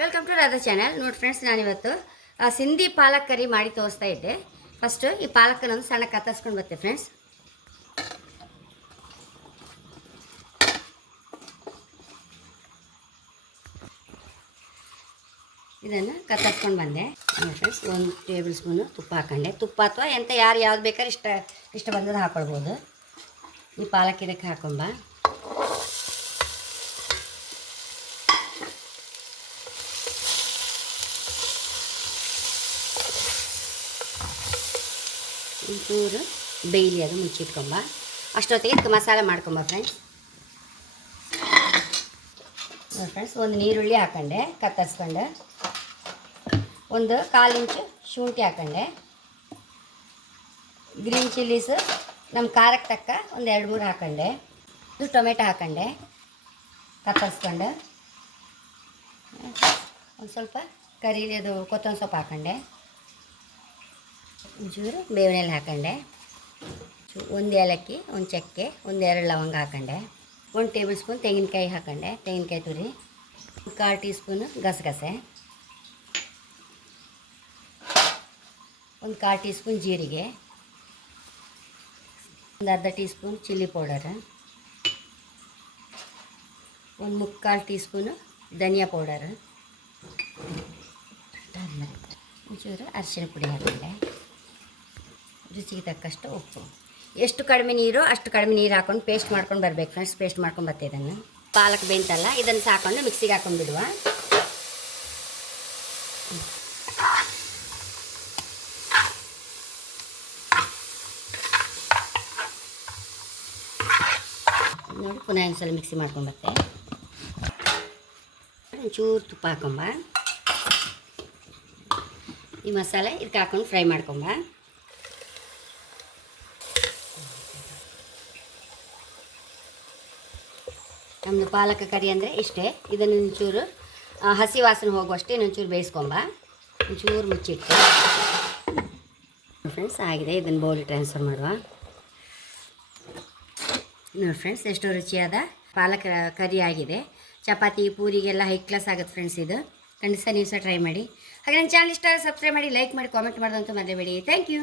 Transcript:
Welcome to Radha channel ನೋಡಿ friends ನಾನಿವತ್ತು ಸಿಂಧಿ ಪಾಲಕ್ ಕರಿ ಮಾಡಿ ತೋರಿಸ್ತಾ ಇದ್ದೆ. ಫಸ್ಟು ಈ ಪಾಲಕನೊಂದು ಸಣ್ಣ ಕತ್ತರಿಸ್ಕೊಂಡು ಬರ್ತೆ ಫ್ರೆಂಡ್ಸ್ ಇದನ್ನು ಕತ್ತರಿಸ್ಕೊಂಡು ಬಂದೆ. ಫ್ರೆಂಡ್ಸ್ ಒಂದು ಟೇಬಲ್ ಸ್ಪೂನು ತುಪ್ಪ ಹಾಕೊಂಡೆ. ತುಪ್ಪ ಅಥವಾ ಎಂಥ ಯಾರು ಯಾವ್ದು ಬೇಕಾದ್ರೆ ಇಷ್ಟ ಇಷ್ಟ ಬಂದದ್ದು ಹಾಕ್ಕೊಳ್ಬೋದು ಈ ಪಾಲಕ್ ಇದಕ್ಕೆ ಹಾಕೊಂಬ ಒಂಚೂರು ಬೇಯ್ಲಿ ಅದು ಮುಚ್ಚಿಟ್ಕೊಂಬ. ಅಷ್ಟೊತ್ತಿಗೆ ಇದಕ್ಕೆ ಮಸಾಲೆ ಮಾಡ್ಕೊಂಬ ಫ್ರೆಂಡ್ಸ್ ಫ್ರೆಂಡ್ಸ್ ಒಂದು ನೀರುಳ್ಳಿ ಹಾಕೊಂಡೆ, ಕತ್ತರಿಸ್ಕೊಂಡೆ. ಒಂದು ಕಾಲು ಇಂಚು ಶುಂಠಿ ಹಾಕೊಂಡೆ. ಗ್ರೀನ್ ಚಿಲ್ಲೀಸ್ ನಮ್ಮ ಖಾರಕ್ಕೆ ತಕ್ಕ ಒಂದು ಎರಡು ಮೂರು ಹಾಕೊಂಡೆ. ಇದು ಟೊಮೆಟೊ ಹಾಕೊಂಡೆ. ಕತ್ತರಿಸ್ಕೊಂಡು. ಒಂದು ಸ್ವಲ್ಪ ಕರೀಲಿ, ಅದು ಕೊತ್ತಂಬರಿ ಸೊಪ್ಪು ಹಾಕೊಂಡೆ. ಒಂಚೂರು ಬೇವಿನೆಲೆ ಹಾಕೊಂಡೆ. ಒಂದು ಏಲಕ್ಕಿ, ಒಂದು ಚಕ್ಕೆ, ಒಂದು ಎರಡು ಲವಂಗ ಹಾಕೊಂಡೆ. ಒಂದು ಟೇಬಲ್ ಸ್ಪೂನ್ ತೆಂಗಿನಕಾಯಿ ಹಾಕೊಂಡೆ. ತೆಂಗಿನಕಾಯಿ ತುರಿ ಕಾಲು ಟೀ ಸ್ಪೂನು ಗಸಗಸೆ. ಒಂದು ಕಾಲು ಟೀ ಸ್ಪೂನ್ ಜೀರಿಗೆ. ಒಂದು ಅರ್ಧ ಟೀ ಸ್ಪೂನ್ ಚಿಲ್ಲಿ ಪೌಡರ್. ಒಂದು ಮುಕ್ಕಾಲು ಟೀ ಸ್ಪೂನು ಧನಿಯಾ ಪೌಡರ್. ಒಂಚೂರು ಅರಿಶಿಣ ಪುಡಿ ಹಾಕೊಂಡೆ. ರುಚಿಗೆ ತಕ್ಕಷ್ಟು ಉಪ್ಪು. ಎಷ್ಟು ಕಡಿಮೆ ನೀರು ಅಷ್ಟು ಕಡಿಮೆ ನೀರು ಹಾಕೊಂಡು ಪೇಸ್ಟ್ ಮಾಡ್ಕೊಂಡು ಬರಬೇಕು ಫ್ರೆಂಡ್ಸ್ ಪೇಸ್ಟ್ ಮಾಡ್ಕೊಂಡು ಬರ್ತೆ ಇದನ್ನು. ಪಾಲಕ್ ಬೆಂತಲ್ಲ, ಇದನ್ನು ಸಾಕೊಂಡು ಮಿಕ್ಸಿಗೆ ಹಾಕೊಂಡ್ಬಿಡುವ ನೋಡಿ, ಪುನಃ ಒಂದ್ಸಲ ಮಿಕ್ಸಿ ಮಾಡ್ಕೊಂಡು ಬರ್ತೆ. ಒಂಚೂರು ತುಪ್ಪ ಹಾಕೊಂಬ. ಈ ಮಸಾಲೆ ಇದಕ್ಕೆ ಹಾಕೊಂಡು ಫ್ರೈ ಮಾಡ್ಕೊಂಬ. ನಮ್ಮದು ಪಾಲಕ ಕರಿ ಅಂದರೆ ಇಷ್ಟೇ. ಇದನ್ನು ಒಂಚೂರು ಹಸಿ ವಾಸನೆ ಹೋಗುವಷ್ಟೇ ಇನ್ನೊಂಚೂರು ಬೇಯಿಸ್ಕೊಂಬ. ಒಂಚೂರು ಮುಚ್ಚಿಟ್ಟು. ಫ್ರೆಂಡ್ಸ್, ಆಗಿದೆ. ಇದನ್ನು ಬೌಲಿ ಟ್ರಾನ್ಸ್ಫರ್ ಮಾಡುವ. ನೋಡಿ ಫ್ರೆಂಡ್ಸ್, ಎಷ್ಟು ರುಚಿಯಾದ ಪಾಲಕ ಕರಿ ಆಗಿದೆ. ಚಪಾತಿ, ಪೂರಿಗೆಲ್ಲ ಹೈ ಕ್ಲಾಸ್ ಆಗುತ್ತೆ ಫ್ರೆಂಡ್ಸ್ ಇದು. ಖಂಡಿತ ನೀವು ಸಹ ಟ್ರೈ ಮಾಡಿ. ಹಾಗೆ ನನ್ನ ಚಾನಲ್ ಇಷ್ಟ ಸಬ್ಸ್ಕ್ರೈಬ್ ಮಾಡಿ ಲೈಕ್ ಮಾಡಿ ಕಾಮೆಂಟ್ ಮಾಡೋದಂತೂ ಮರೆಯಬೇಡಿ ಥ್ಯಾಂಕ್ ಯು